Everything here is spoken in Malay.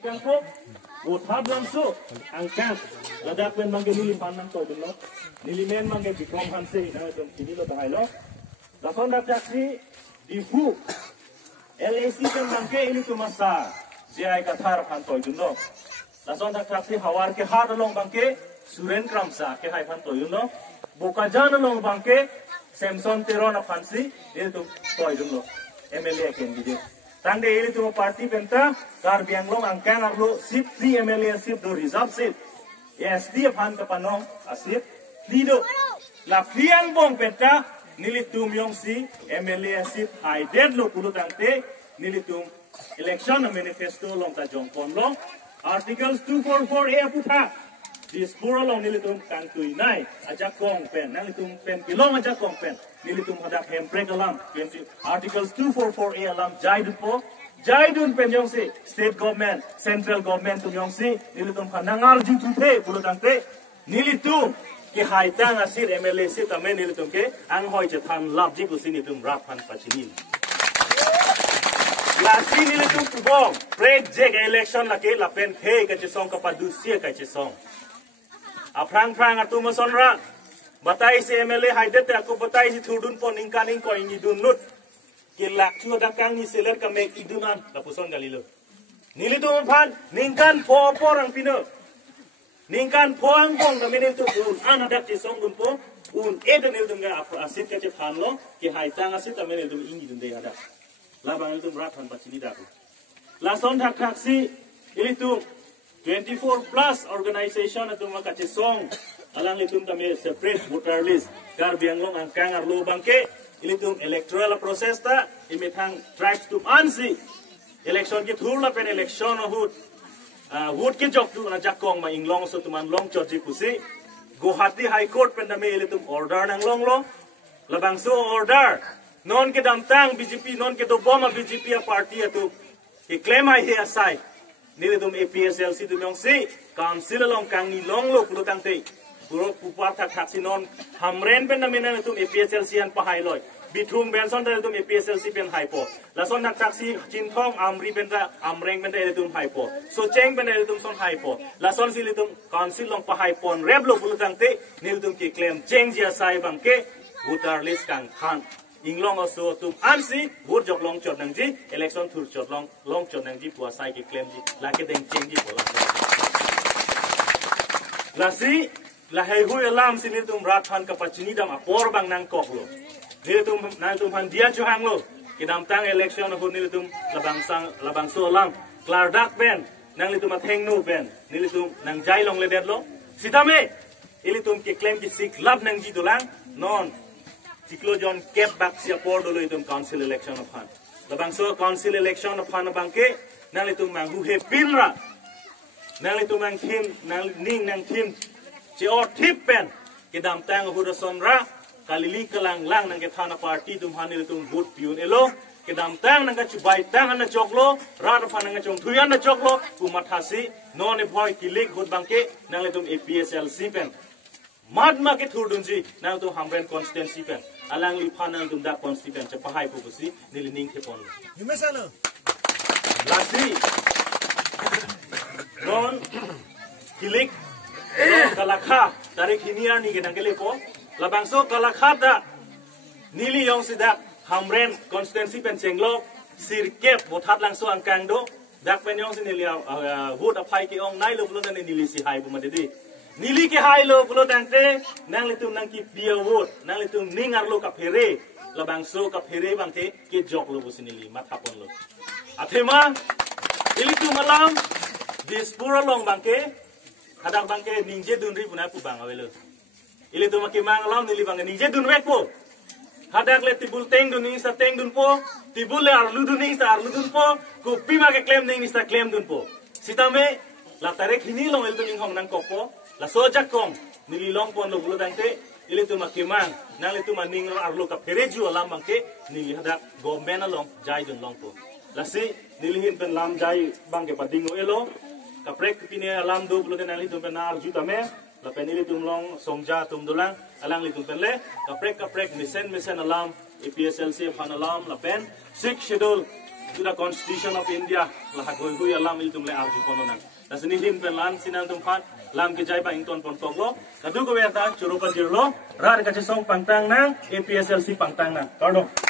Kangkok, buat langsung angkat. Ledak pen mangke nili panang to dulu. Nili men mangke bikrom hanse, nah itu ini lo tahai lo. Lapan dak jaksi difu. LAC pen mangke ini tu masa. Jai kathar panto dulu. Lapan dak jaksi hawar ke har long bangke Suren Kramsa ke hai panto dulu. Bokajan long bangke Samson Teron afansi ini tu toy dulu. MLA ken gitu. Tangde ini tu parti penta kar bianglong angkang arlo sip 3 MLA sip do reserve sip SD pan kapanong asip lido la fiang bong penta nilitum yong si MLA sip high dead lo pulu tangte nilitum election manifesto long ta jongpon long articles 244A aputha dispura long nilitum kangtui nai ajak kong pen nilitum pen kilong ajak kong pen nilitum hadak hemprek alam articles 244A alam jaidun pen yong si state government central government tum yong si nilitum hanangar jutute pulu tangte nilitum ke haitang asir MLA si tamen nilitum ke anghoi chetan labji kusi nilitum rapan pachinin lasi nilitum kubong break jeg election lake lapen phe ka chisong kapadu sia ka chisong aprang atu masonra batai si MLA haidete aku batai si thudun pon ingkaning ko ingi dunut ke lakchu dakang ni seler ka mek idunan lapuson galilo nilitum phan ningkan po porang pino ningkan poang bong ka menil tu un anadak chisong dun po un eden nilitum ga asit ka che phan lo ke haitang asit ta menil tu ingi dun de ada labang nilitum rathan pachini daku lason thak thaksi ilitum 24 plus organization atau makache song alang litum kami separate voter list kar bianglong angkang arlo bangke ilitum electoral process ta imethang tribes tum ansi election ki thurla pen election hut ke jok tu na jakong ma inglong so tuman long choji pusi Guwahati High Court pen dame ilitum order nang long lo labang so order non ke damtang BJP non ke do boma BJP a party atu ke claim ai he asai nilitum APSLC tu yong si council long kang ni long lo pulu kang te puro pupar thak thak sinon hamren pen namena nilitum APSLC an pahai loy bithum benson nilitum APSLC pen hai po lason thak thak si chinthong amri pen ta amreng pen nilitum hai po so cheng pen nilitum son hai po lason si nilitum council long pahai pon reb lo pulu kang te nilitum ke claim cheng jia sai bang ke voter list kang khan inglong also tum ansi vote jok long chot nang ji election thur chot long chot nang ji puasai ki claim ji la ke deng cheng ji pola la si la hei hu alam sini tum rathan ka pachini dam apor bang nang kok lo ni tum nang tum han dia chu hang lo ki dam tang election hu ni tum labang so alam klar dak ben nang li tum atheng nu ben ni tum nang jai long le det lo sitame ili tum ki claim ki sik lab nang ji dulang non Ciklo John kept back siapor dulu itu council election of Han. Labang so council election of Han bangke nang itu mang hu he pinra. Nang itu mang kim nang ning nang kim ci or tipen ke dam tang hu da sonra kalili kalang lang nang ke thana party tum Han itu vote piun elo ke dam tang nang ka chubai tang na choklo ra da phan nang chong thuyan na choklo ku mathasi non e boy kilik hut bangke nang itu APSLC pen madma ke thurdunji nang tu hamren constituency pen alang li phanang tum da constituent cha pahai pusi nilining ke pon Yumesano lasi non kilik non kalakha tarik hiniar ni ke nangele po labangso kalakha da nili yong sida hamren constituency pen chenglo sirkep bothat langso angkang do dak pen yong sinilia vote apai ke ong nai lo lo ne nili si hai bu madedi nili ke hai lo pulo tante nang litum nang ki pia vote nang litum ningar lo ka phere labang so ka phere bangte ke jok lo busi nili mathapon lo athema ilitu malam dispura long bangke hadak bangke ningje dunri punai pu bang awelo ilitu makimang lam nili bangke ningje dun wek po hadak le tibul teng dun ning sa teng dun po tibul le arlu dun ning sa arlu dun po ku pima ke claim ning sa claim dun po sitame la tarek hini long el dun hong nang kopo la sojak kong nililong pon lo bulo dangte ili tu makimang nang li tu maning arlo ka pereju alam bangke nili hadak government along jai dun long po la si nilihin pen lam jai bangke padingo elo ka prek pine alam do bulo nang li tu pen ar ju tame la pen ili tum long songja tum dulang alang li tum pen le ka prek misen alam APSLC fan alam la pen 6 schedule sudah Constitution of India lah hui alam il tumle arju pononan. Dasini him penlan sinan tumpat lam ke jai ba ington pon toglo. Kadu ko berta churupa jirlo rar kache song pangtang nang APSLC pangtang nang. Kardo.